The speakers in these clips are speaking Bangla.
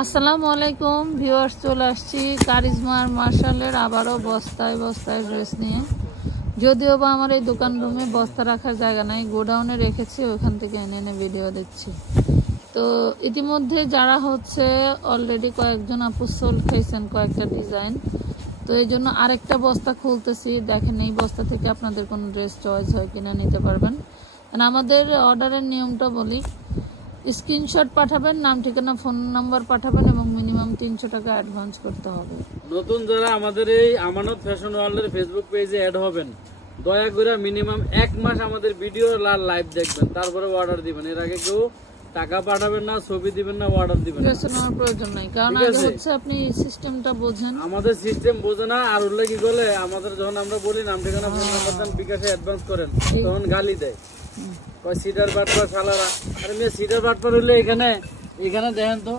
আসসালামু আলাইকুম ভিউয়ার্স, চলে আসছি কারিজমার মার্শালের আবারও বস্তায় বস্তায় ড্রেস নিয়ে। যদিও বা আমার এই দোকান রুমে বস্তা রাখার জায়গা নাই, গোডাউনে রেখেছি, ওখান থেকে এনে এনে ভিডিও দিচ্ছি। তো ইতিমধ্যে যারা হচ্ছে অলরেডি কয়েকজন আপু সোল খেয়েছেন কয়েকটা ডিজাইন, তো এই জন্য আরেকটা বস্তা খুলতেছি। দেখেন এই বস্তা থেকে আপনাদের কোনো ড্রেস চয়েস হয় কিনা নিতে পারবেন। আমাদের অর্ডারের নিয়মটা বলি, স্ক্রিনশট পাঠাবেন, নাম ঠিকানা ফোন নাম্বার পাঠাবেন এবং মিনিমাম 300 টাকা অ্যাডভান্স করতে হবে। নতুন যারা আমাদের এই আমানত ফ্যাশন ওয়ার্ল্ডের ফেসবুক পেজে অ্যাড হবেন, দয়া করে মিনিমাম 1 মাস আমাদের ভিডিও লাইভ দেখবেন, তারপরে অর্ডার দিবেন। এর আগে কেউ টাকা পাঠাবেন না, ছবি দিবেন না, অর্ডার দিবেন না। নেওয়ার প্রয়োজন নাই, কারণ আগে হচ্ছে আপনি সিস্টেমটা বোঝেন। আমাদের সিস্টেম বোঝে না, আর উল্লেখ কি বলে আমাদের যখন আমরা বলি নাম ঠিকানা ফোন নাম্বার দেন, বিকাশে অ্যাডভান্স করেন, তখন গালি দেয়, সিটার বাটপার শালারা। আরে মেয়ে সিটার বাটপার হইলে এখানে দেখেন তো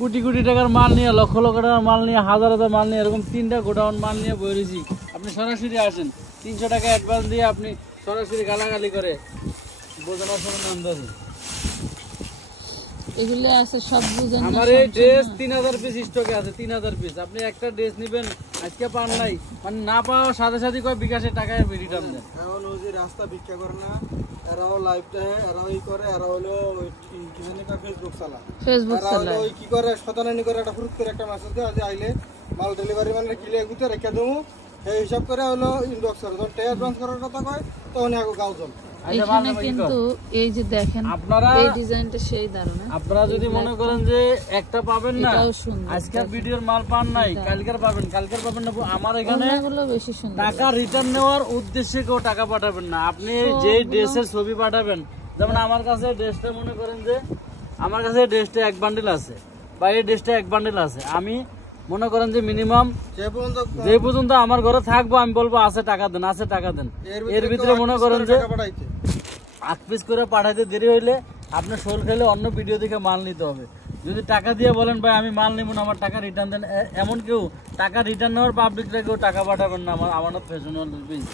কোটি কোটি টাকার মাল নিয়ে, লক্ষ লক্ষ টাকার মাল নিয়ে, হাজার হাজার মাল নিয়ে, এরকম 3টা গোডাউন মাল নিয়ে বই রয়েছি। আপনি সরাসরি আসেন, 300 টাকা অ্যাডভান্স দিয়ে আপনি সরাসরি গালাগালি করে বোঝানোর সময় আন্দাজ। এগুলো আছে সব বুঝেন। আমার এই ড্রেস 3000 পিস স্টকে আছে, 3000 পিস। আপনি একটা ড্রেস নেবেন, আজকে পান নাই, মানে না পাওয়ার সাথে সাথে কয় বিকাশে টাকা রিটার্ন দেন। এখন ওই যে রাস্তা ভিক্ষা করে না, এরাও লাইভ দেয়, এরাও ই করে, এরা হলো ফেসবুক চালায়, ওই কি করে শতানানি করে একটা হুরুত করে একটা মেসেজ দেয় যে আইলে মাল ডেলিভারি মানে কিলে গুতে রেখে দেবো, সেই হিসাব করে হলো ইনবক্স করে, যখন টে অ্যাডভান্স করার কথা কয় তখন এখন গাও চল। এখানে কিন্তু এই যে দেখেন আপনারা এই ডিজাইনটা সেই দারুণ। আপনারা যদি মনে করেন যে একটা পাবেন না, আজকের ভিডিওর মাল পান নাই, কালকের পাবেন না, আমার এখানে বেশি সুন্দর টাকা রিটার্ন নেওয়ার উদ্দেশ্যে কেউ টাকা পাঠাবেন না। আপনি যে ড্রেসের ছবি পাঠাবেন, যেমন আমার কাছে ড্রেসটা মনে করেন যে আমার কাছে ড্রেসটা 1 বান্ডেল আছে বা এই ড্রেসটা 1 বান্ডেল আছে, আমি মনে করেন যে মিনিমাম যে পর্যন্ত আমার ঘরে থাকবো আমি বলবো আছে টাকা দেন, আছে টাকা দেন। এর ভিতরে মনে করেন যে 8 পিস করে পাঠাইতে দেরি হইলে আপনি শোল খেলে অন্য ভিডিও দেখে মাল নিতে হবে। যদি টাকা দিয়ে বলেন ভাই আমি মাল নিব না, আমার টাকা রিটার্ন দেন, এমন কেউ টাকা রিটার্ন নেওয়ার পাবলিকরা কেউ টাকা পাঠাবেন না আমার আমানত ফ্যাশন ওয়ার্ল্ড পেজ।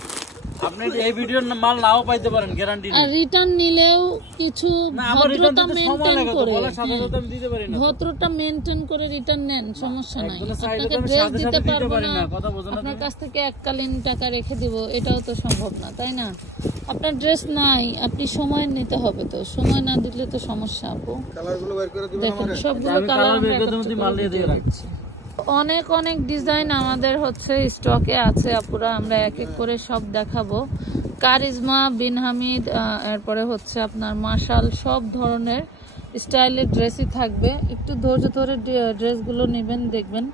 আপনি এই ভিডিওর মাল নাও পাইতে পারেন, গ্যারান্টি নেই। রিটার্ন নিলেও কিছু ভদ্রতা মেইনটেইন করে, ভদ্রতা মেইনটেইন করে রিটার্ন নেন, সমস্যা নাই। আপনাকে ড্রেস দিতে পারবো না, আপনার কাছ থেকে এককালীন টাকা রেখে দিব, এটাও তো সম্ভব না, তাই না? আপনার ড্রেস নাই, আপনি সময় নিতে হবে, তো সময় না দিলে তো সমস্যা। আপু দেখেন সবগুলো কালার অনেক অনেক ডিজাইন আমাদের হচ্ছে স্টকে আছে আপুরা, আমরা এক এক করে সব দেখাবো। কারিজমা, বিন হামিদ, এরপরে হচ্ছে আপনার মার্শাল, সব ধরনের স্টাইলের ড্রেসই থাকবে। একটু ধৈর্য ধরে ড্রেসগুলো নেবেন, দেখবেন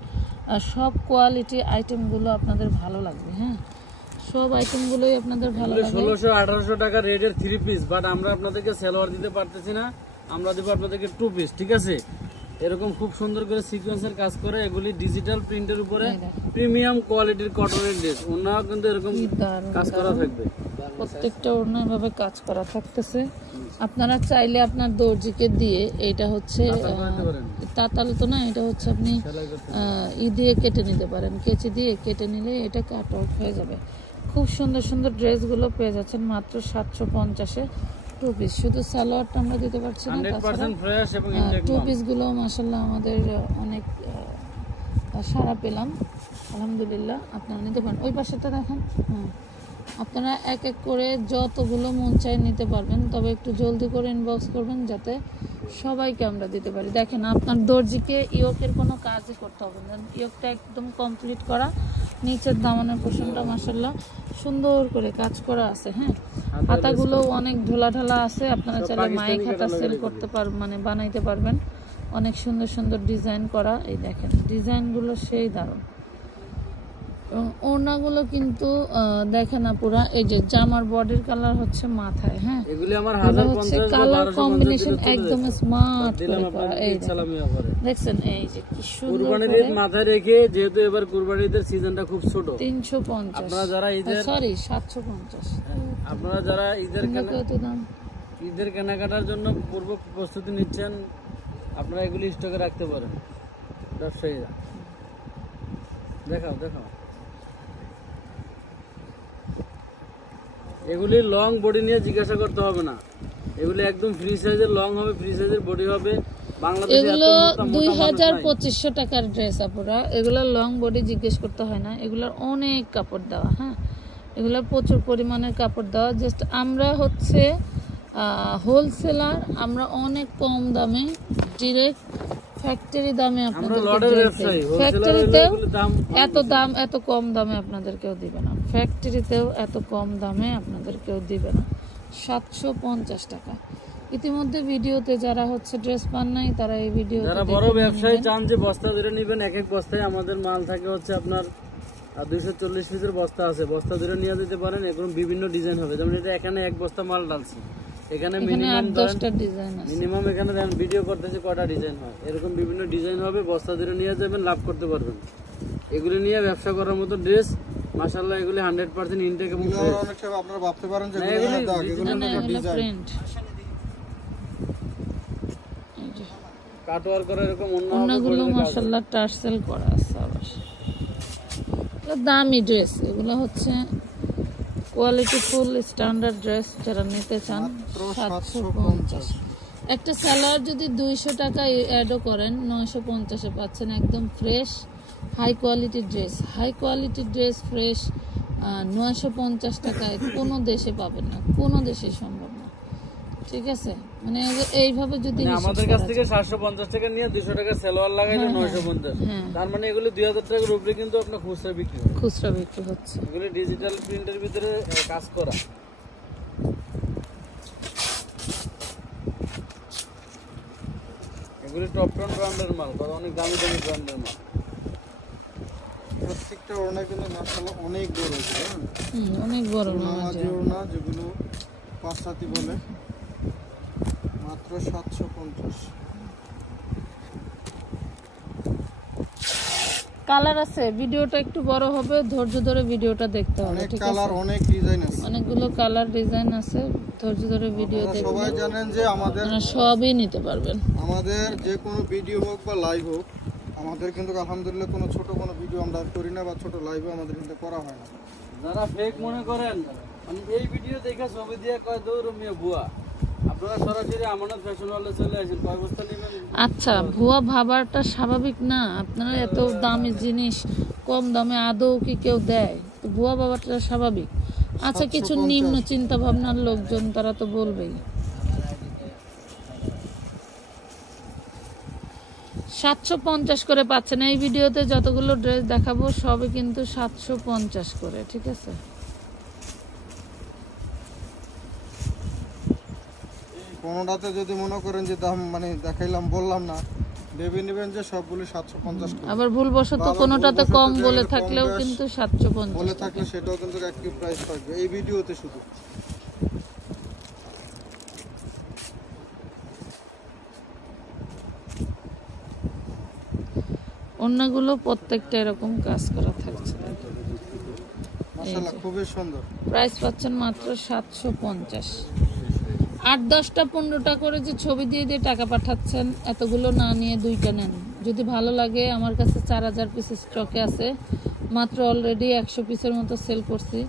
সব কোয়ালিটি আইটেমগুলো আপনাদের ভালো লাগবে। হ্যাঁ, সব আইটেমগুলোই আপনাদের ভালো লাগবে। 1600-1800 টাকা রেটের 3 পিস, বাট আমরা আপনাদেরকে সালোয়ার দিতে পারতেছি না, আমরা দেবো আপনাদেরকে 2 পিস, ঠিক আছে? এরকম খুব সুন্দর করে সিকোয়েন্সের কাজ করে, এগুলি ডিজিটাল প্রিন্টের উপরে প্রিমিয়াম কোয়ালিটির কটনের ড্রেস। ওনাও কিন্তু এরকম কাজ করা থাকবে, প্রত্যেকটা ওড়না এভাবে কাজ করা থাকতেছে। আপনারা চাইলে আপনার দর্জিকে দিয়ে, এটা হচ্ছে তাতাল তো না, এটা হচ্ছে আপনি দিয়ে কেটে নিতে পারেন, কেচি দিয়ে কেটে নিলে এটা কাট আউট হয়ে যাবে। খুব সুন্দর সুন্দর ড্রেসগুলো পেয়ে যাচ্ছেন মাত্র 750-এ 2 পিস। শুধু সালোয়ারটা আমরা দিতে পারছি না, তাছাড়া 2 পিসগুলো মাশাআল্লাহ আমাদের অনেক সাড়া পেলাম, আলহামদুলিল্লাহ। আপনারা নিতে পারেন। ওই পাশেটা দেখেন, আপনারা এক এক করে যতগুলো মন চাই নিতে পারবেন, তবে একটু জলদি করে ইনবক্স করবেন যাতে সবাইকে আমরা দিতে পারি। দেখেন আপনার দর্জিকে ইয়োকের কোনো কাজই করতে হবে না, ইয়োকটা একদম কমপ্লিট করা, নিচের দামানের পোর্শনটা মাশাআল্লাহ সুন্দর করে কাজ করা আছে। হ্যাঁ, হাতাগুলো অনেক ঢোলা ঢালা আছে, আপনারা চাইলে মাইক হাতা সেল করতে পারবেন, মানে বানাইতে পারবেন। অনেক সুন্দর সুন্দর ডিজাইন করা, এই দেখেন ডিজাইনগুলো সেই দারুণ। এবং ওড়নাগুলো কিন্তু দেখেন আপুরা, এই যে জামার বডির কালার হচ্ছে মাথায়, হ্যাঁ এগুলি আমার 1050 কালার কম্বিনেশন একদম স্মার্ট করে করা। এই দেখছেন এই যে কি সুন্দর কুরবানির ঈদ মাথায় রেখে, যেহেতু এবার কুরবানির ঈদের সিজনটা খুব ছোট, 350, আপনারা যারা ঈদের সরি 750, আপনারা যারা ঈদের কেনাকাটার জন্য পূর্ব প্রস্তুতি নিচ্ছেন, আপনারা এগুলি স্টকে রাখতে পারেন ব্যবসায়ীরা। দেখাও এগুলি লং বডি নিয়ে জিজ্ঞাসা করতে হবে না, এগুলি একদম ফ্রি সাইজের লং হবে, ফ্রি সাইজের বডি হবে, বাংলাদেশে এগুলো এত মোটা মানুষ নাই। 2200 টাকার ড্রেস আপুরা, এগুলো লং বডি জিজ্ঞেস করতে হয় না, এগুলোর অনেক কাপড় দেওয়া। হ্যাঁ, এগুলো প্রচুর পরিমাণের কাপড় দেওয়া। জাস্ট আমরা হচ্ছে হোলসেলার, আমরা অনেক কম দামে ডিরেক্ট ফ্যাক্টরি দামে আমরা আপনাদেরকে লটের ড্রেস ব্যবসায়ী, দিই। হোলসেলার ফ্যাক্টরিতেও হলে দাম এত কম দামে আপনাদের কেউ দিবে না, ফ্যাক্টরিতেও এত কম দামে আপনাদের কেউ দিবে না। 750 টাকা। ইতিমধ্যে ভিডিওতে যারা হচ্ছে ড্রেস পান নাই তারা এই ভিডিও যারা বড় ব্যবসায়ী চান যে বস্তা ধরে নেবেন, এক এক বস্তায় আমাদের মাল থাকে হচ্ছে আপনার 240 পিসের বস্তা আছে, বস্তা ধরে নিয়ে যেতে পারেন। এরকম বিভিন্ন ডিজাইন হবে, যেমন এটা এখানে এক বস্তা মাল ডালছি, এখানে মিনিমাম 8-10টা ডিজাইন আছে। মিনিমাম এখানে দেখেন ভিডিও করতেছে কয়টা ডিজাইন হয়, এরকম বিভিন্ন ডিজাইন হবে, বস্তা ধরে নিয়ে যাবেন, লাভ করতে পারবেন। এগুলি নিয়ে ব্যবসা করার মতো ড্রেস মাশাআল্লাহ, এগুলি 100% ইনটেক এবং এগুলো ফ্রেশ। অনেক সময় আপনারা ভাবতে পারেন যে না, এগুলো এগুলি দাগ, এগুলো না, হলো এগুলো ডিজাইন। প্রিন্ট। এই যে কাটওয়ার করা এরকম অন্যগুলো মাশাআল্লাহ টার্সেল করা আছে। আবার এগুলো দামি ড্রেস, এগুলো হচ্ছে কোয়ালিটি ফুল স্ট্যান্ডার্ড ড্রেস। যারা নিতে চান 750। একটা সালোয়ার যদি 200 টাকা অ্যাডও করেন 950-এ পাচ্ছেন একদম ফ্রেশ হাই কোয়ালিটির ড্রেস। হাই কোয়ালিটির ড্রেস ফ্রেশ 950 টাকায় কোনো দেশে পাবেন না, কোনো দেশে সম্ভব না। ঠিক আছে, মানে এইভাবে যদি আমাদের কাছ থেকে 750 টাকা নিয়ে 200 টাকা সেলোয়ার লাগাইলে 950, তার মানে এগুলো 2000 টাকার উপরে কিন্তু আপনার খুচরা বিক্রি হয়। খুচরা বিক্রি হচ্ছে। এগুলো ডিজিটাল প্রিন্টের ভিতরে কাজ করা। এগুলি টপটন ব্র্যান্ডের মাল, অনেক দামি দামি ব্র্যান্ডের মাল। প্রত্যেকটা ওড়না কিন্তু মাশাআল্লাহ অনেক বড় হয়েছে, অনেক বড় নামাজি ওড়না যেগুলো পাঁচসাতি বলে, মাত্র 750। কালার আছে, ভিডিওটা একটু বড় হবে, ধৈর্য ধরে ভিডিওটা দেখতে হবে। অনেক ঠিক কালার, আছে, অনেক ডিজাইন আছে। অনেকগুলো কালার ডিজাইন আছে, ধৈর্য ধরে ভিডিও আপনারা দেখবেন, সবাই জানেন যে আমাদের সবই নিতে পারবেন। আমাদের যে কোনো ভিডিও হোক বা লাইভ হোক, আমাদের কিন্তু আলহামদুলিল্লাহ কোনো ছোট কোনো ভিডিও আমরা করি না, বা ছোট লাইভও আমাদের কিন্তু করা হয় না। যারা ফেক মনে করেন, মানে এই ভিডিও দেখে ছবি দিয়ে কয় দৌড় মিয়া ভুয়া, আপনারা সরাসরি আমানত ফ্যাশন হলে চলে আসেন, কয় বস্তা নেবেন। আচ্ছা, ভুয়া ভাবাটা স্বাভাবিক না? আপনারা এত দামি জিনিস কম দামে আদৌ কি কেউ দেয়? তো ভুয়া ভাবাটা স্বাভাবিক। আচ্ছা, কিছু নিম্ন চিন্তা ভাবনার লোকজন তারা তো বলবেই। 750 করে পাচ্ছেন। এই ভিডিওতে যতগুলো ড্রেস দেখাবো সবই কিন্তু 750 করে। ঠিক আছে, কোনোটাতে যদি মনে করেন যে দাম মানে দেখাইলাম বললাম না, ভেবে নেবেন যে সবগুলো 750 টাকা। আবার ভুলবশত কোনোটাতে কম বলে থাকলেও কিন্তু 750 বলে থাকলে সেটাও কিন্তু একই প্রাইস থাকবে এই ভিডিওতে শুধু। অন্যগুলো প্রত্যেকটা এরকম কাজ করা থাকছে। মাশাআল্লাহ খুবই সুন্দর। প্রাইস পাচ্ছেন মাত্র 750। 8-10টা 15টা করে যে ছবি দিয়ে দিয়ে টাকা পাঠাচ্ছেন, এতগুলো না নিয়ে 2টা নেন। যদি ভালো লাগে, আমার কাছে 4000 পিস স্টকে আছে, মাত্র অলরেডি 100 পিসের মতো সেল করছি,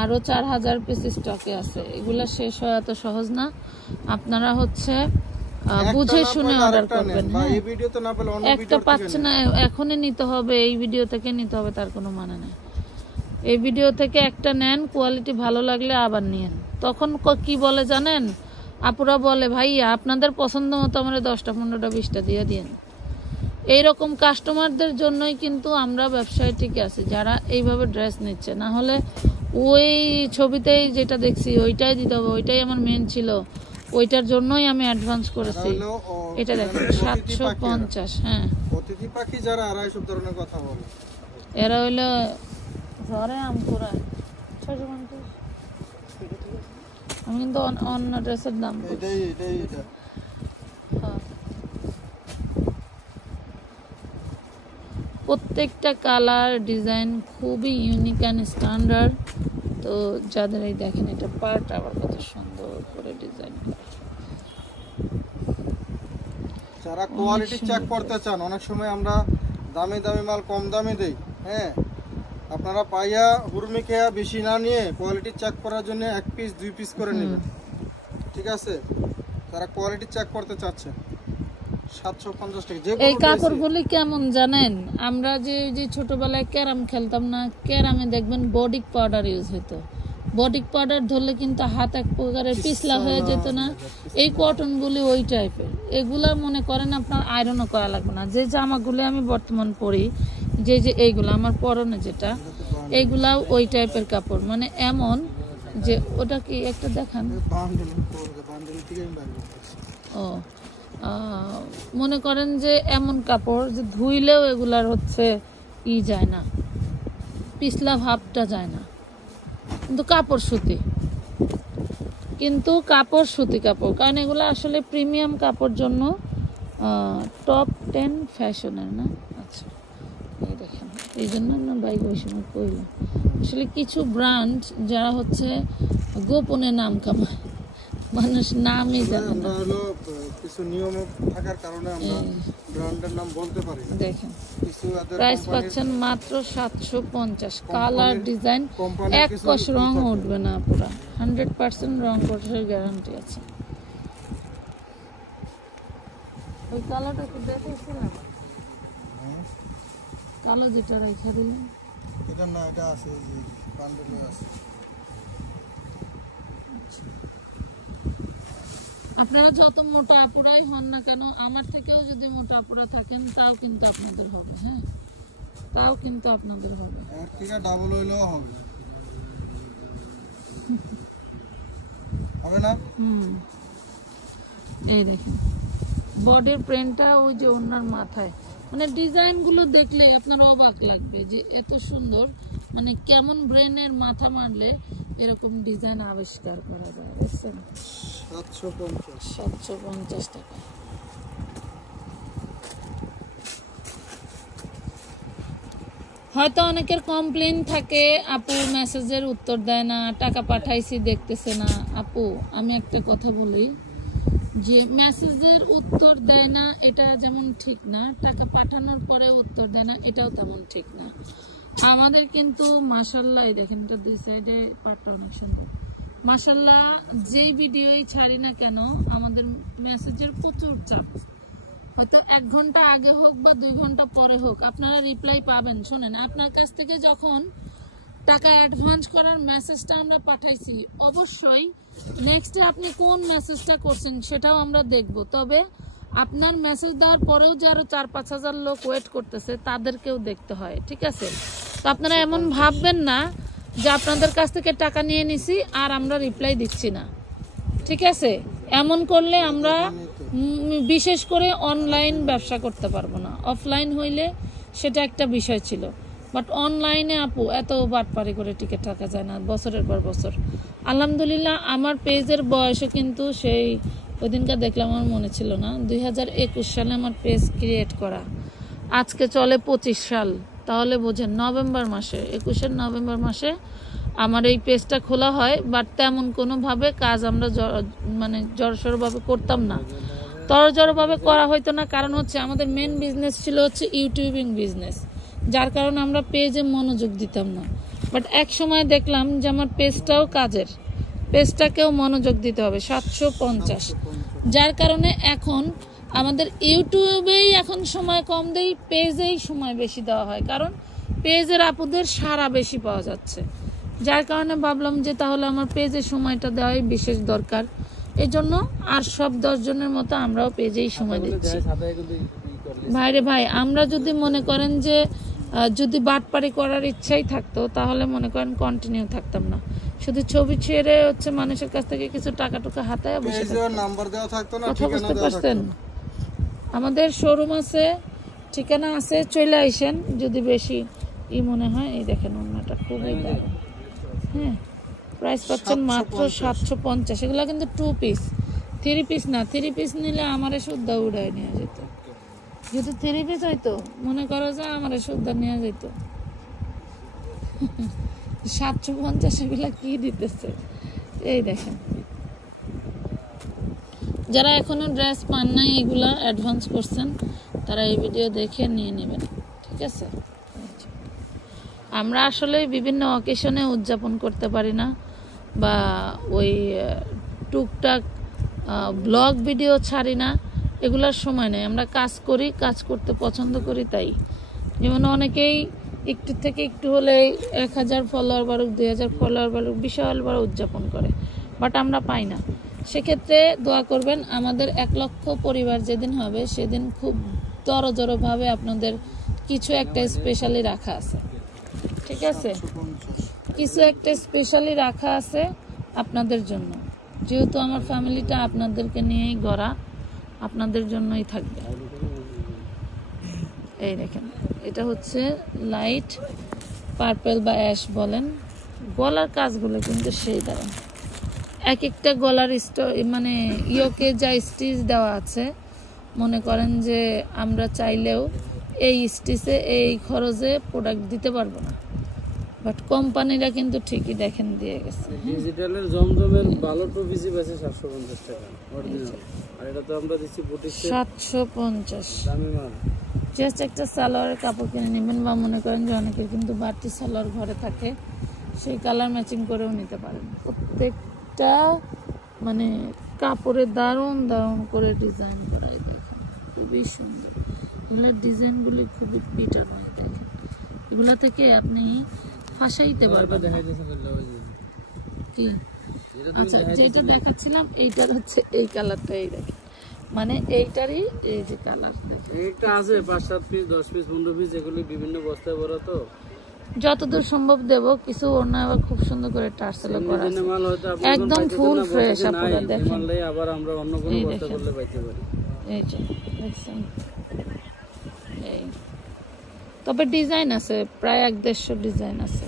আরও 4000 পিস স্টকে আছে। এগুলা শেষ হওয়া এত সহজ না, আপনারা হচ্ছে বুঝে শুনে অর্ডার করবেন। হ্যাঁ, এই ভিডিওতে না পেলে অন্য একটা ভিডিও পাচ্ছে না এখনই নিতে হবে, এই ভিডিও থেকে নিতে হবে তার কোনো মানে নেই। এই ভিডিও থেকে একটা নেন, কোয়ালিটি ভালো লাগলে আবার নিয়েন। তখন কি বলে জানেন, আপুরা বলে ভাইয়া আপনাদের পছন্দ মতো আমরা 10টা 15টা 20টা দিয়ে দিন। এইরকম কাস্টমারদের জন্যই কিন্তু আমরা ব্যবসায় টিকে আছি, যারা এইভাবে ড্রেস নিচ্ছে। না হলে ওই ছবিতেই যেটা দেখছি ওইটাই দিতে হবে, ওইটাই আমার মেন ছিল, ওইটার জন্যই আমি অ্যাডভান্স করেছি। এটা দেখেন 750। হ্যাঁ, অতিথি পাখি যারা আর এইসব ধরনের কথা বলে, এরা হইলো ঝড়ে আম কুড়ায়। আমি কিন্তু অন্য ড্রেসের দাম এটাই এটাই এটা। প্রত্যেকটা কালার ডিজাইন খুবই ইউনিক অ্যান্ড স্ট্যান্ডার্ড। তো যাদের এই দেখেন এটা পার্ট আবার কত সুন্দর করে ডিজাইন করা। যারা কোয়ালিটি চেক করতে চান, অনেক সময় আমরা দামি দামি মাল কম দামে দেই। হ্যাঁ, আপনারা পাইয়া হুরমি খেয়া বেশি না নিয়ে কোয়ালিটি চেক করার জন্য 1 পিস 2 পিস করে নেবেন। ঠিক আছে, যারা কোয়ালিটি চেক করতে চাচ্ছেন 750 টাকা। যে এই কাপড়গুলি কেমন জানেন, আমরা যে ছোটবেলায় ক্যারাম খেলতাম না, ক্যারামে দেখবেন বডি পাউডার ইউজ হতো। বডি পাউডার ধরলে কিন্তু হাত এক প্রকারের পিছলা হয়ে যেত না। এই কটনগুলি ওই টাইপের। এগুলা মনে করেন আপনার আয়রনও করা লাগবে না। যে জামাগুলি আমি বর্তমান পরি, যে এইগুলো আমার পরনে যেটা, এইগুলাও ওই টাইপের কাপড়, মানে এমন যে ওটা কি একটা দেখান। ও মনে করেন যে এমন কাপড় যে ধুইলেও এগুলার হচ্ছে যায় না, পিছলা ভাবটা যায় না, কিন্তু কাপড় সুতি, কাপড়, কারণ এগুলো আসলে প্রিমিয়াম কাপড় জন্য টপ 10 ফ্যাশনের না। আচ্ছা এই দেখেন, এই জন্য আমরা বাইক ওই সময় কইলাম আসলে কিছু ব্র্যান্ড যারা হচ্ছে গোপনে নাম কামায়, মানুষ নামই জানে না। কিছু নিয়ম থাকার কারণে আমরা ব্র্যান্ডের নাম বলতে পারি না। দেখেন প্রাইস পাচ্ছেন মাত্র 750। কালার ডিজাইন এক কষ রং উঠবে না, পুরা 100% রং কষের গ্যারান্টি আছে। ওই কালারটা কি দেখেছিলাম, কালো যেটা রেখে দিলাম এটা না, এটা আছে যে বান্ডেলে আছে। আপনারা যত মোটা আপুরাই হন না কেন, আমার থেকেও যদি মোটা আপুরা থাকেন তাও কিন্তু আপনাদের হবে। হ্যাঁ, তাও কিন্তু আপনাদের হবে, এর থেকে ডাবল হইলেও হবে, হবে না? এই দেখুন বডির প্রিন্টটা ওই যে ওনার মাথায়, মানে ডিজাইনগুলো দেখলে আপনার অবাক লাগবে যে এত সুন্দর, মানে কেমন ব্রেনের মাথা মারলে এরকম ডিজাইন আবিষ্কার করা যায়। বুঝছেন? 750 টাকা। হয়তো অনেকের কমপ্লেন থাকে, আপু মেসেজের উত্তর দেয় না, টাকা পাঠাইছি দেখতেছে না। আপু আমি একটা কথা বলি, যে মেসেজের উত্তর দেয় না এটা যেমন ঠিক না, টাকা পাঠানোর পরে উত্তর দেয় না এটাও তেমন ঠিক না। আমাদের কিন্তু মাশাআল্লাহ দেখেন, এটা দুই সাইডে পাটটা অনেক সুন্দর। মাশাআল্লাহ যে ভিডিওই ছাড়ি না কেন আমাদের মেসেজের প্রচুর চাপ। হয়তো 1 ঘন্টা আগে হোক বা 2 ঘন্টা পরে হোক আপনারা রিপ্লাই পাবেন। শোনেন, আপনার কাছ থেকে যখন টাকা অ্যাডভান্স করার মেসেজটা আমরা পাঠাইছি, অবশ্যই নেক্সটে আপনি কোন মেসেজটা করছেন সেটাও আমরা দেখব। তবে আপনার মেসেজ দেওয়ার পরেও যে আরো 4-5 হাজার লোক ওয়েট করতেছে তাদেরকেও দেখতে হয়, ঠিক আছে? তো আপনারা এমন ভাববেন না যে আপনাদের কাছ থেকে টাকা নিয়ে নিছি আর আমরা রিপ্লাই দিচ্ছি না, ঠিক আছে? এমন করলে আমরা বিশেষ করে অনলাইন ব্যবসা করতে পারবো না। অফলাইন হইলে সেটা একটা বিষয় ছিল, বাট অনলাইনে আপু এত বাটপারি করে টিকে থাকা যায় না বছরের পর বছর। আলহামদুলিল্লাহ আমার পেজের বয়সও কিন্তু সেই ওই দিনকার দেখলাম, আমার মনে ছিল না, 2021 সালে আমার পেজ ক্রিয়েট করা, আজকে চলে 25 সাল। তাহলে বোঝেন নভেম্বর মাসে, 21 নভেম্বর মাসে আমার এই পেজটা খোলা হয়। বাট তেমন কোনোভাবে কাজ আমরা মানে জড়সড়ভাবে করতাম না, তরজড়ভাবে করা হইতো না। কারণ হচ্ছে আমাদের মেন বিজনেস ছিল হচ্ছে ইউটিউবিং বিজনেস, যার কারণে আমরা পেজে মনোযোগ দিতাম না। বাট এক সময় দেখলাম যে আমার পেজটাও কাজের, পেজটাকেও মনোযোগ দিতে হবে। 750, যার কারণে এখন আমাদের ইউটিউবেই এখন সময় কম দেই, পেজেই সময় বেশি দেওয়া হয়, কারণ পেজের আপুদের সারা বেশি পাওয়া যাচ্ছে। যার কারণে ভাবলাম যে তাহলে আমার পেজে সময়টা দেওয়াই বিশেষ দরকার। এই জন্য আর সব 10 জনের মতো আমরাও পেজেই সময় দিচ্ছি। ভাইরে ভাই, আমরা যদি মনে করেন যে যদি বাটপারি করার ইচ্ছাই থাকতো তাহলে মনে করেন কন্টিনিউ থাকতাম না, শুধু ছবি ছেড়ে হচ্ছে মানুষের কাছ থেকে কিছু টাকা টুকা হাতায় বসে কথা বুঝতে পারছেন? আমাদের শোরুম আছে, ঠিকানা আছে, চলে আইসেন যদি বেশি মনে হয়। এই দেখেন ওনাটা খুবই দারুণ। হ্যাঁ, প্রাইস পাচ্ছেন মাত্র 750। এগুলো কিন্তু 2 পিস, 3 পিস না। 3 পিস নিলে আমারে শুদ্ধা উড়াই নিয়ে যেত। যদি 3 পিস হয়তো মনে করো যে আমারে শুদ্ধা নিয়ে যেত। 750 এগুলা কি দিতেছে এই দেখেন। যারা এখনো ড্রেস পান নাই, এগুলা অ্যাডভান্স করছেন, তারা এই ভিডিও দেখে নিয়ে নেবেন, ঠিক আছে? আমরা আসলে বিভিন্ন অকেশনে উদযাপন করতে পারি না, বা ওই টুকটাক ব্লগ ভিডিও ছাড়ি না, এগুলার সময় নেই। আমরা কাজ করি, কাজ করতে পছন্দ করি। তাই যেমন অনেকেই একটু থেকে একটু হলেই 1000 ফলোয়ার বাড়ুক, 2000 ফলোয়ার বাড়ুক, বিশাল বড় উদযাপন করে, বাট আমরা পাই না। সেক্ষেত্রে দোয়া করবেন, আমাদের 1 লক্ষ পরিবার যেদিন হবে সেদিন খুব জড়োভাবে আপনাদের কিছু একটা স্পেশালি রাখা আছে, ঠিক আছে? কিছু একটা স্পেশালি রাখা আছে আপনাদের জন্য, যেহেতু আমার ফ্যামিলিটা আপনাদেরকে নিয়েই গড়া, আপনাদের জন্যই থাকবে। এই দেখেন, এটা হচ্ছে লাইট পার্পল বা অ্যাশ বলেন। গলার কাজগুলো কিন্তু সেই দারুণ। এক একটা গলার মানে ইয়োকে যা স্টিচ দেওয়া আছে, মনে করেন যে আমরা চাইলেও এই স্টিচে এই খরচে প্রোডাক্ট দিতে পারবো না, বাট কোম্পানিরা কিন্তু ঠিকই দেখেন দিয়ে গেছে। ডিজিটালের জমজমের ভালো টু পিসি আছে 750 টাকা অরিজিনাল, আর এটা তো আমরা দিচ্ছি বুটিক 750 দামি মাল। জাস্ট একটা সালোয়ারের কাপড় কিনে নেবেন, বা মনে করেন যে অনেকের কিন্তু বাড়তি সালোয়ার ঘরে থাকে, সেই কালার ম্যাচিং করেও নিতে পারেন। প্রত্যেকটা মানে কাপড়ে দারুণ দারুণ করে ডিজাইন করা, দেখেন খুবই সুন্দর। এগুলোর ডিজাইনগুলি খুবই পিটার হয়, দেখেন এগুলা থেকে আপনি ফাঁসাইতে পারবেন। কি আচ্ছা, যেটা দেখাচ্ছিলাম এইটার হচ্ছে এই কালারটাই, দেখেন মানে এইটারই এই যে কালার দেখেন, একটা আছে 5-7 পিস 10 পিস 15 পিস, এগুলো বিভিন্ন বস্তায় ভরা, তো যতদূর সম্ভব দেব। কিছু ওড়না আবার খুব সুন্দর করে টার্সেল করা আছে, মাল হয়তো আপনি একদম ফুল ফ্রেশ। আপনারা দেখেন মালটাই আবার আমরা অন্য কোনো বস্তা করলে পাইতে পারি। এই যে দেখছেন, এই তবে ডিজাইন আছে প্রায় 150 ডিজাইন আছে।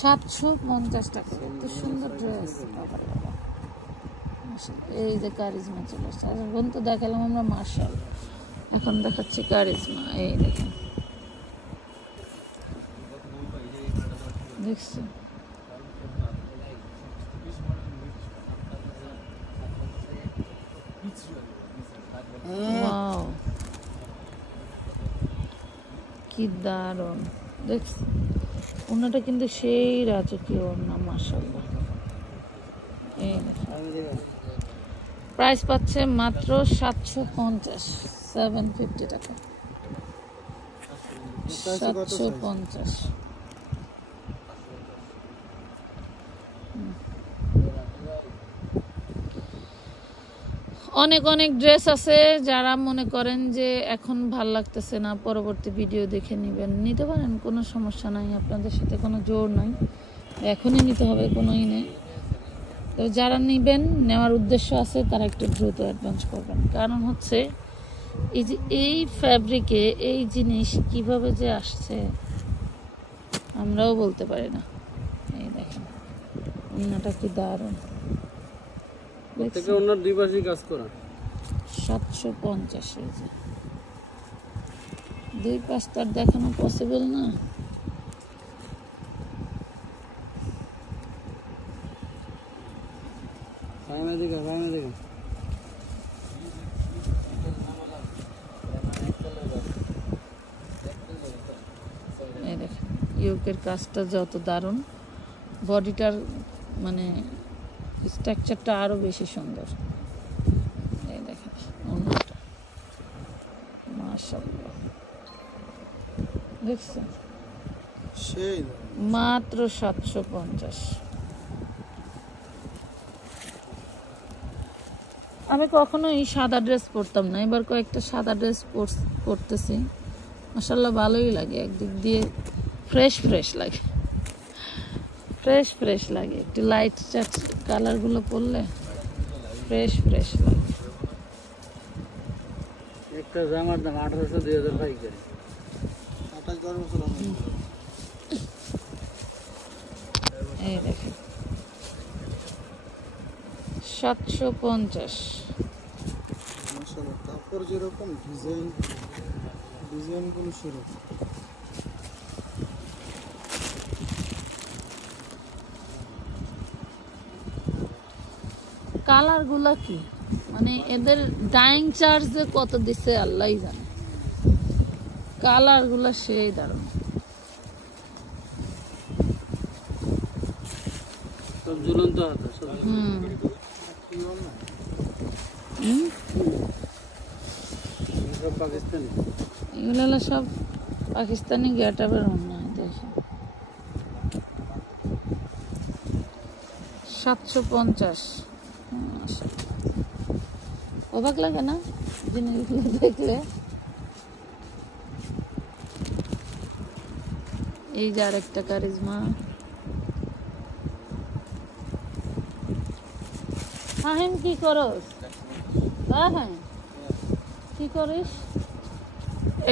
750 টাকা, এত সুন্দর ড্রেস। এই যে কারিজমা চলে আসছে, এখন তো দেখালাম আমরা মার্শাল, এখন দেখাচ্ছি কারিজমা। এই দেখেন, দেখছি ওয়াও কি দারুণ, দেখছি ওনাটা কিন্তু সেই রাজকীয় ওড়না, মাশাআল্লাহ। এই প্রাইস পাচ্ছে মাত্র 750 টাকা, 750। অনেক অনেক ড্রেস আছে, যারা মনে করেন যে এখন ভাল লাগতেছে না, পরবর্তী ভিডিও দেখে নিতে পারেন, কোনো সমস্যা নাই, আপনাদের সাথে কোনো জোর নাই, এখনই নিতে হবে কোনো নেই। তো যারা নেবেন, নেওয়ার উদ্দেশ্য আছে, তারা একটু দ্রুত অ্যাডভান্স করবেন। কারণ হচ্ছে এই যে এই ফ্যাব্রিকে এই জিনিস কিভাবে যে আসছে আমরাও বলতে পারি না। এই দেখেন ওড়নাটা কি দারুণ, থেকে ওনার দুই পাশে কাজ করা। 750, এই যে দুই পাশ তার দেখানো পসিবল না। এই দেখেন ইউকের কাজটা যত দারুণ, বডিটার মানে স্ট্রাকচারটা আরো বেশি সুন্দর। এই দেখেন ওড়নাটা, মাশাআল্লাহ, দেখছেন সেই মাত্র 750। আমি কখনোই সাদা ড্রেস পরতাম না, এবার কয়েকটা সাদা ড্রেস পরতেছি, মাশাআল্লাহ ভালোই লাগে, একদিক দিয়ে ফ্রেশ লাগে, ফ্রেশ লাগে। একটু লাইট কালারগুলো পরলে ফ্রেশ লাগে। একটা জামার দাম 1800-2000 পাইকারি। এই দেখেন 750। কাপড় যেরকম ডিজাইনগুলো সেরকম। কালারগুলো কি মানে এদের ডাইং চার্জ যে কত দিচ্ছে আল্লাহই জানে, কালারগুলো সেই দারুণ। সব ঝুলন্ত হাতা পাকিস্তানি এগুলো হলো সব পাকিস্তানি গেটআপের ওড়না। দেখেন 750। অবাক লাগে না জিনিসগুলো দেখলে? এই যে আরেকটা কারিজমা। ফাহিম কি করস? হ্যাঁ কি করিস?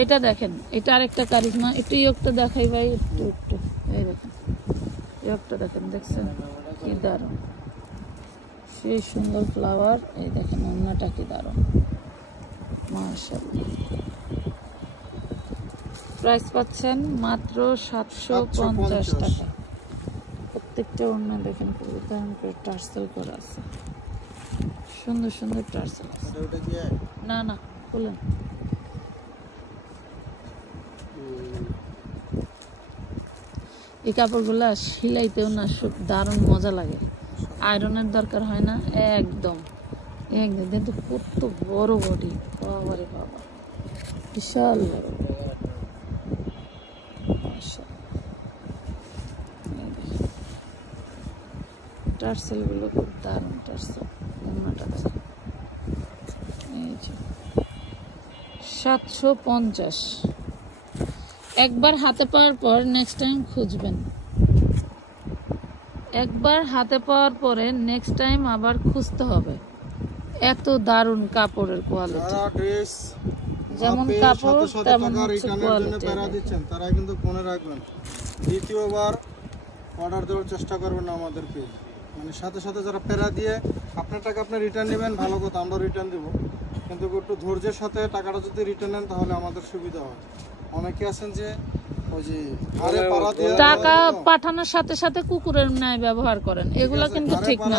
এটা দেখেন, এটা আরেকটা কারিজমা। একটু ইয়োগটা দেখাই ভাই, একটু একটু। এই দেখেন ইয়োগটা দেখেন, দেখছেন কি দারুণ, সেই সুন্দর ফ্লাওয়ার। এই দেখেন ওড়নাটা কি দারুণ, মাশাআল্লাহ। প্রাইস পাচ্ছেন মাত্র 750 টাকা। প্রত্যেকটা ওড়না দেখেন খুবই দারুণ করে টার্সেল করা আছে, সুন্দর সুন্দর টার্সেল আছে। না না খুলেন। এই কাপড়গুলা সিলাইতেও না দারুণ মজা লাগে, আয়রনের দরকার হয় না একদম একদম। কিন্তু কত বড় বডি, বাবারে বাবা, বিশাল বড়। টার্সেল গুলো খুব দারুণ টার্সেল। 750। একবার হাতে পাওয়ার পর নেক্সট টাইম খুঁজবেন, একবার হাতে পাওয়ার পরে নেক্সট টাইম আবার খুঁজতে হবে। এত দারুণ কাপড়ের কোয়ালিটি, যেমন কাপড় তেমন হচ্ছে কোয়ালিটি। তারা কিন্তু মনে রাখবেন, দ্বিতীয়বার অর্ডার দেওয়ার চেষ্টা করবেন না আমাদের পেজ। মানে সাথে সাথে যারা প্যারা দিয়ে আপনার টাকা আপনি রিটার্ন নেবেন, ভালো কথা, আমরা রিটার্ন দেবো, কিন্তু একটু ধৈর্যের সাথে টাকাটা যদি রিটার্ন নেন তাহলে আমাদের সুবিধা হয়। অনেকে আছেন যে ওই যে টাকা পাঠানোর সাথে সাথে কুকুরের ন্যায় ব্যবহার করেন, এগুলা কিন্তু ঠিক না।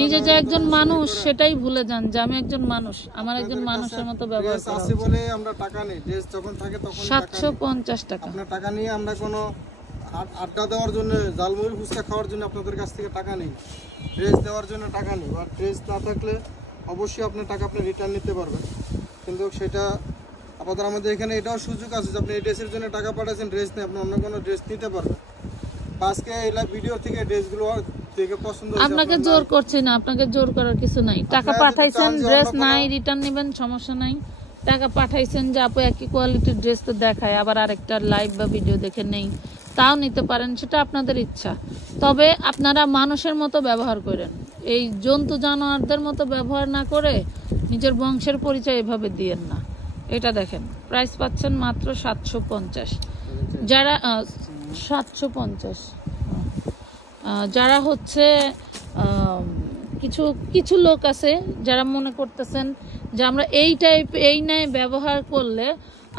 নিজে যে একজন মানুষ সেটাই ভুলে যান যে আমি একজন মানুষ, আমার একজন মানুষের মতো ব্যবহার করা আছে বলে আমরা টাকা নেই। ড্রেস যখন থাকে তখন 750 টাকা। আপনার টাকা নিয়ে আমরা কোনো আড্ডা দেওয়ার জন্য, জালমুড়ি ফুচকা খাওয়ার জন্য আপনাদের কাছ থেকে টাকা নেই, ড্রেস দেওয়ার জন্য টাকা নেই। আর ড্রেস না থাকলে অবশ্যই আপনার টাকা আপনি রিটার্ন নিতে পারবেন, কিন্তু সেটা আপাতত আমাদের এখানে এটাও সুযোগ আছে যে আপনি এই ড্রেসের জন্য টাকা পাঠাচ্ছেন, ড্রেস নেই, আপনি অন্য কোনো ড্রেস নিতে পারবেন। আজকে এই ভিডিও থেকে ড্রেসগুলো দেখে পছন্দ হয়েছে, আপনাকে জোর করছি না, আপনাকে জোর করার কিছু নাই। টাকা পাঠাইছেন, ড্রেস নাই, রিটার্ন নেবেন, সমস্যা নাই। টাকা পাঠাইছেন যে আপু একই কোয়ালিটির ড্রেস তো দেখায়, আবার আরেকটা লাইভ বা ভিডিও দেখে নেই, তাও নিতে পারেন, সেটা আপনাদের ইচ্ছা। তবে আপনারা মানুষের মতো ব্যবহার করেন, এই জন্তু জানোয়ারদের মতো ব্যবহার না করে নিজের বংশের পরিচয় এভাবে দিয়েন না। এটা দেখেন প্রাইস পাচ্ছেন মাত্র 750। যারা 750, যারা হচ্ছে কিছু কিছু লোক আছে যারা মনে করতেছেন যে আমরা এই ন্যায় ব্যবহার করলে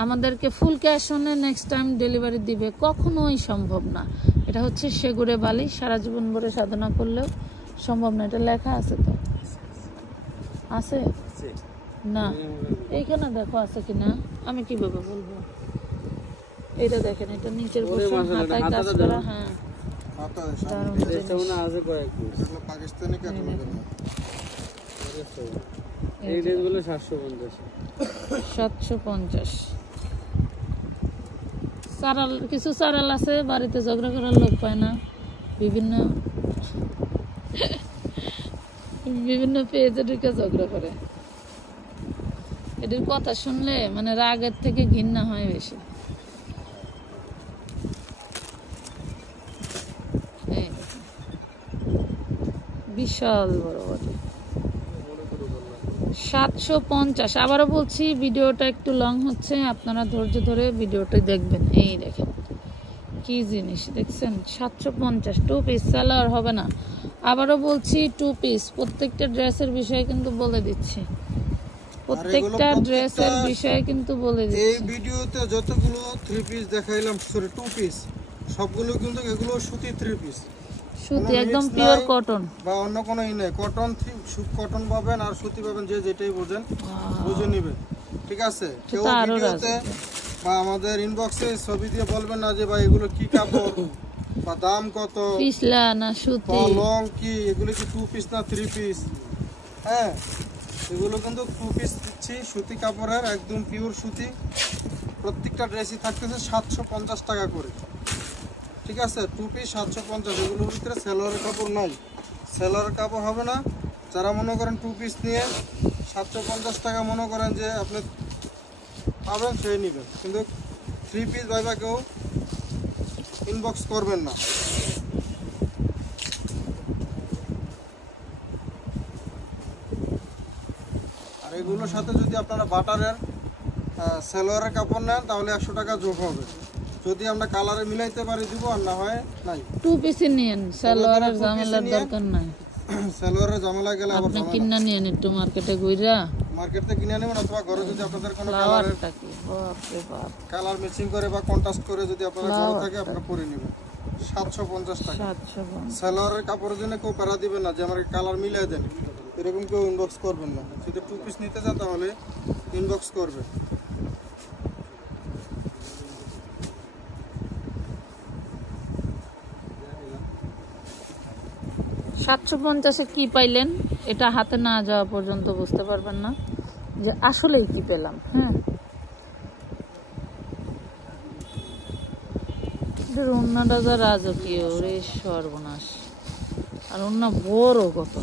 আমাদেরকে ফুল ক্যাশ অনে নেক্সট টাইম ডেলিভারি দিবে, কখনোই সম্ভব না। এটা হচ্ছে সেগুড়ে বালি, সারা জীবন ভরে সাধনা করলেও সম্ভব না। এটা লেখা আছে তো, আছে না? এইখানে দেখো আছে কিনা, আমি কিভাবে বলবো? এটা দেখেন, এটা নিচের পোরশন হাতায় কাজ করা। হ্যাঁ, পাকিস্তানি এই ড্রেসগুলো 750। সারাল, কিছু সারাল আছে বাড়িতে ঝগড়া করার লোক পায় না, বিভিন্ন পেজে ঢুকে ঝগড়া করে। এদের কথা শুনলে মানে রাগের থেকে ঘৃণা হয় বেশি। বিশাল বড় বড় 750। আবারও বলছি, ভিডিওটা একটু লং হচ্ছে, আপনারা ধৈর্য ধরে ভিডিওটা দেখবেন। এই দেখেন কি জিনিস দেখছেন, 750। 2 পিস সেলার হবে না। আবারও বলছি 2 পিস। প্রত্যেকটা ড্রেসের বিষয়ে কিন্তু বলে দিচ্ছি, প্রত্যেকটা ড্রেসের বিষয়ে কিন্তু বলে দিচ্ছি। এই ভিডিওতে যতগুলো 3 পিস দেখাইলাম, সরি 2 পিস, সবগুলো কিন্তু এগুলো সুতি 3 পিস, সুতি একদম পিওর কটন বা অন্য কোনো নেই। কটন, কটন পাবেন আর সুতি পাবেন, যে যেটাই বোঝেন বুঝে নেবেন, ঠিক আছে? কেউ ভিডিওতে বা আমাদের ইনবক্সে ছবি দিয়ে বলবেন না যে ভাই এগুলো কি কাপড়, বা দাম কত, পিছলা না সুতি, লং কি, এগুলো কি 2 পিস না 3 পিস। হ্যাঁ, এগুলো কিন্তু 2 পিস দিচ্ছি, সুতি কাপড়ের, একদম পিওর সুতি। প্রত্যেকটা ড্রেসই থাকতেছে 750 টাকা করে, ঠিক আছে? 2 পিস 750। এগুলোর ভিতরে সেলোয়ারের কাপড় নাই, সেলোয়ারের কাপড় হবে না। যারা মনে করেন 2 পিস নিয়ে 750 টাকা মনে করেন যে আপনি পাবেন, সেই নেবেন, কিন্তু 3 পিস ভাইবা কেউ ইনবক্স করবেন না। আর এগুলোর সাথে যদি আপনারা বাটারের সেলোয়ারের কাপড় নেন তাহলে 100 টাকা যোগ হবে। যদি আমরা কালারে মিলাইতে পারি দিব, আর না হয় নাই। 2 পিস নিয়েন, সালোয়ারের ঝামেলার দরকার নাই। সেলোয়ারের ঝামেলা গেলে আবার আপনি কিনা নিয়েন একটু মার্কেটে ঘুরা, মার্কেট থেকে কিনে নেবেন, অথবা ঘরে যদি আপনাদের কোনো ফ্লাওয়ারটা কি বাপ রে বাপ, কালার ম্যাচিং করে বা কন্ট্রাস্ট করে যদি আপনাদের ঘরে থাকে আপনারা পরে নেবেন। 750 টাকা। 750। সেলোয়ারের কাপড়ের জন্য কেউ প্যারা দিবেন না যে আমার কালার মিলিয়ে দেন, এরকম কেউ ইনবক্স করবেন না। যদি 2 পিস নিতে চান তাহলে ইনবক্স করবেন। $750 কি পাইলেন এটা হাতে না যাওয়া পর্যন্ত বুঝতে পারবেন না যে আসলেই কি পেলাম। হ্যাঁ, ওন্নাটা যা রাজকীয় রে সর্বনাশ, আর ওন্না বড় কত।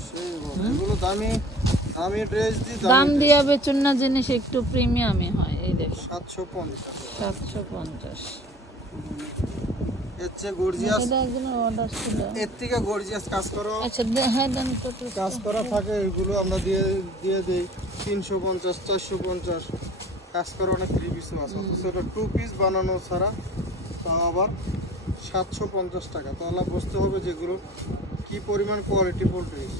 এগুলো দামি দামি ড্রেস দাম দিয়া বেচুন না জিনিস একটু প্রিমিয়ামই হয়। এই দেখো 750। 750। এর চেয়ে গর্জিয়াস, এটা একজনের অর্ডার ছিল। এর থেকে গর্জিয়াস কাজ করো, আচ্ছা হ্যাঁ দেন তো। কাজ করা থাকে, এগুলো আমরা দিয়ে দেই 350 450। কাজ করা অনেক 3 পিসও আছে, অথচ এটা 2 পিস বানানো ছাড়া, তাও আবার 750 টাকা। তাহলে বুঝতে হবে যেগুলো কি পরিমাণ কোয়ালিটিফুল ড্রেস।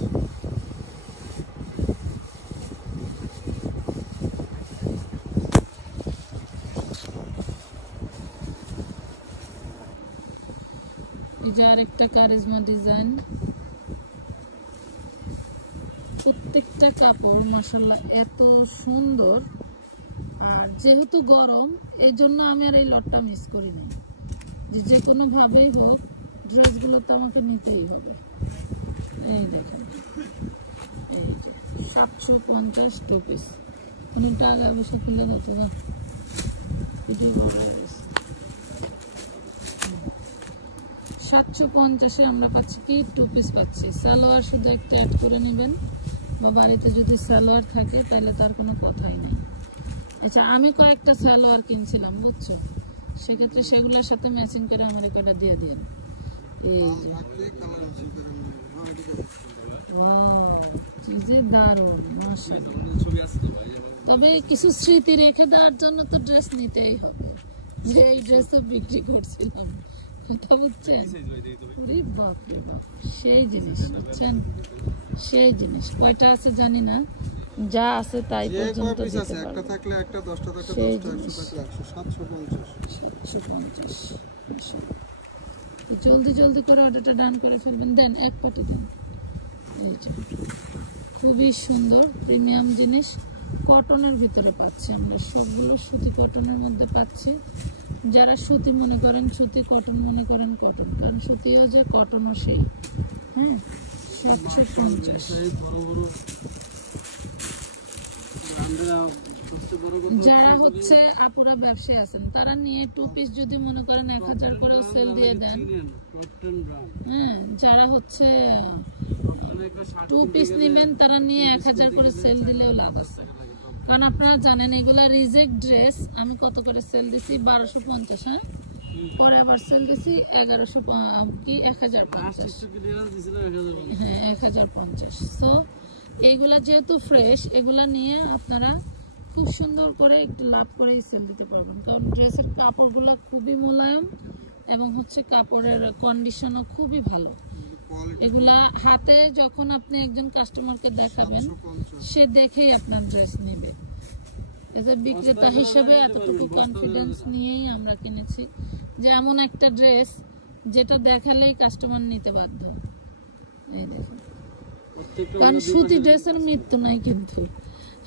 যার একটা কারিজমা ডিজাইন, প্রত্যেকটা কাপড় মাশাআল্লাহ এত সুন্দর। আর যেহেতু গরম, এই জন্য আমি আর এই লটটা মিস করি না, যে কোনো ভাবেই হোক ড্রেসগুলো তো আমাকে নিতেই হবে। এই দেখেন, এই যে 750 2 পিস। কোনো টাকা পয়সা কিনে দিতে না, এটি বলে গেছে 750-এ আমরা পাচ্ছি কি 2 পিস পাচ্ছি। সালোয়ার শুধু একটা অ্যাড করে নেবেন, বা বাড়িতে যদি সালোয়ার থাকে তাহলে তার কোনো কথাই নেই। আচ্ছা, আমি কয়েকটা সালোয়ার কিনছিলাম বুঝছো, সেক্ষেত্রে সেগুলোর সাথে ম্যাচিং করে আমার কটা দিয়ে দিন। এই যে দারুণ মাশাআল্লাহ। তবে কিছু স্মৃতি রেখে দেওয়ার জন্য তো ড্রেস নিতেই হবে, যে এই ড্রেসও বিক্রি করছিলাম, কথা বুঝছেন? সেই জিনিস বুঝছেন, সেই জিনিস কয়টা আছে জানি না, যা আছে তাই পর্যন্ত দিতে পারবো। একটা থাকলে একটা, 10টা থাকলে 10টা, 100 থাকলে 100, 750। জলদি জলদি করে অর্ডারটা ডান করে ফেলবেন। দেন এক পাটি দেন। খুবই সুন্দর প্রিমিয়াম জিনিস, কটনের ভিতরে পাচ্ছি আমরা, সবগুলো সুতি কটনের মধ্যে পাচ্ছি। যারা সুতি মনে করেন সুতি, কটন মনে করেন কটন, কারণ সুতিও যে কটনও সেই। হ্যাঁ, 750। যারা হচ্ছে আপুরা ব্যবসায়ী আছেন তারা নিয়ে 2 পিস যদি মনে করেন 1000 করে সেল দিয়ে দেন। হ্যাঁ, যারা হচ্ছে 2 পিস নেবেন তারা নিয়ে 1000 করে সেল দিলেও লাভ আছে, কারণ আপনারা জানেন এগুলা রিজেক্ট ড্রেস। আমি কত করে সেল দিছি? 1250। হ্যাঁ, পরে আবার সেল দিছি 1100 কি 1050। হ্যাঁ, 1050। সো এইগুলা যেহেতু ফ্রেশ, এগুলা নিয়ে আপনারা খুব সুন্দর করে একটু লাভ করে সেল দিতে পারবেন, কারণ ড্রেসের কাপড়গুলো খুবই মোলায়েম এবং হচ্ছে কাপড়ের কন্ডিশনও খুবই ভালো। এগুলা হাতে যখন আপনি একজন কাস্টমারকে দেখাবেন, সে দেখেই আপনার ড্রেস নেবে। এতে বিক্রেতা হিসেবে এতটুকু কনফিডেন্স নিয়েই আমরা কিনেছি যে এমন একটা ড্রেস যেটা দেখালেই কাস্টমার নিতে বাধ্য। এই দেখুন, কারণ সুতি ড্রেসের মৃত্যু নাই, কিন্তু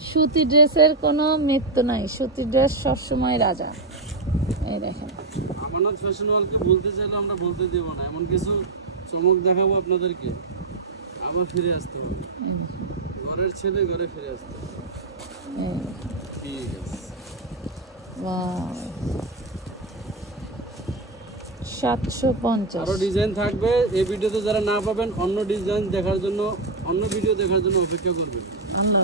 সুতি ড্রেসের কোনো মৃত্যু নাই, সুতি ড্রেস সবসময় রাজা। এই দেখেন আমানত ফ্যাশন ওয়ালকে বলতে চাইলে আমরা বলতে দেব না, এমন কিছু চমক দেখাবো আপনাদেরকে, আবার ফিরে আসতে হবে। ঘরের ছেলে ঘরে ফিরে আসতে হবে। ঠিক আছে। ওয়াও 750। আরো ডিজাইন থাকবে এই ভিডিওতে, যারা না পাবেন অন্য ডিজাইন দেখার জন্য, অন্য ভিডিও দেখার জন্য অপেক্ষা করবেন। আল্লাহ